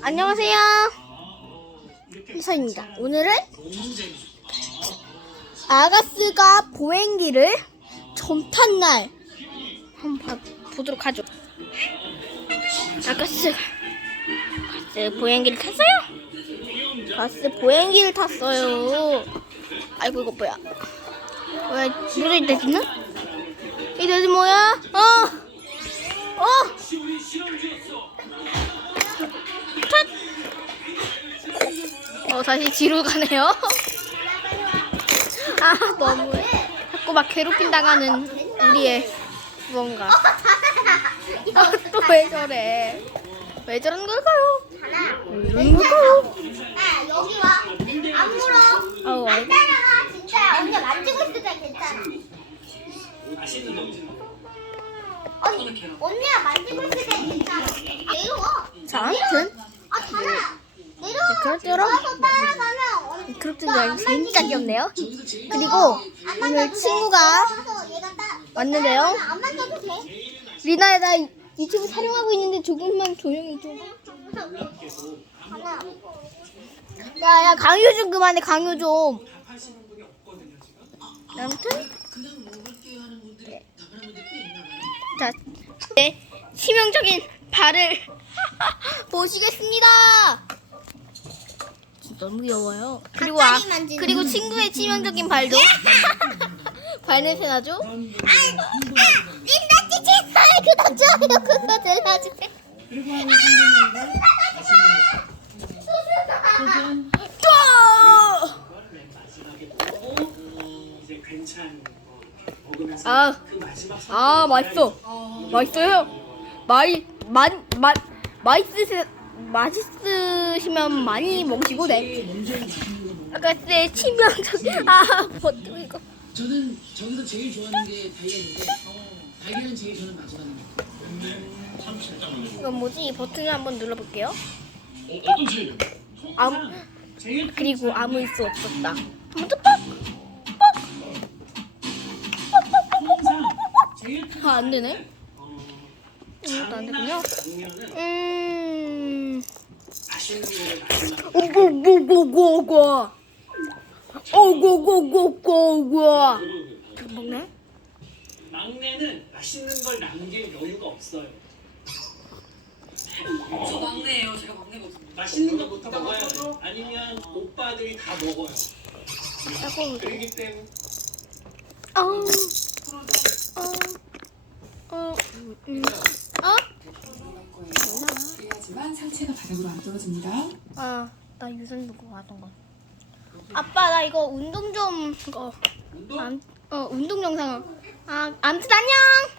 안녕하세요. 희서입니다. 오늘은 아가스가 보행기를 처음 탄날 한번 봐, 보도록 하죠. 아가스가 가스 보행기를 탔어요. 가스 보행기를 탔어요. 아이고 이거 뭐야? 왜 묻어있다 지금? 이 돼지 뭐야? 어! 어! 어, 다시 뒤로 가네요. 아, 너무 자꾸 막 괴롭힘 당하는 우리의 무언가. 아, 또 왜 저래? 왜 저런 걸까요? 왜 이러는 걸까요? 야, 여기 와. 안 물어. 아우, 아이고. 괜찮아, 진짜. 언니 만지고 있을 때 괜찮아. 언니, 언니가 만지고 있을 때 괜찮아. 내려와. 자, 아무튼. 아, 자나. 내려와. 그렇죠, 여러분. 들어와서 따라가면 그룹들 여행 진짜 귀엽네요. 그리고 안 오늘. 친구가 왔는데요. 리나야, 나 유튜브 촬영하고 있는데 조금만 조용히 좀. 하나. 야, 야, 강요 좀 그만해, 강요 좀. 아무튼. 네. 자, 네, 치명적인 발을 보시겠습니다. 너무 귀여워요. 그리고 아, 가까이 만지는 그리고 친구의 치명적인 발도 발 냄새 나죠? 린다 찌찌 사이 그다 좋아요 그거 눌러주세요. 이제 괜찮은 거 먹으면서 아, 그 마지막 아 맛있어. 맛있어요. 마이 만 마, 맛있으시 맛있으 시면 많이 먹으시고 네. 아까 내 치명적인 아 버티고 이거. 저는 저기서 제일 좋아하는 게 달걀인데 달걀은 제일 저는 마지막에 먹어요. 이건 뭐지? 이 버튼을 한번 눌러볼게요. 아무 제일 그리고 아무 수 없었다. 한번 큰 아, 안 되네. 이것도 안 되군요. 음. 맛있는 거를 마지막 오고고고고고. 오고고고고고. 먹네? 막내는 맛있는 걸 남길 여유가 없어요. 저 막내예요. 제가 막내거든요. 맛있는 것부터 먹어야 돼. 아니면 오빠들이 다 먹어요. 그렇기 때문에 어. 어. 어. 음. 어? 그래야지만 상체가 바닥으로 안 떨어집니다. 아, 나 유선 두고 가던 거. 아빠, 나 이거 운동 좀, 이거, 운동 안, 어, 운동 영상. 아, 아무튼 안녕!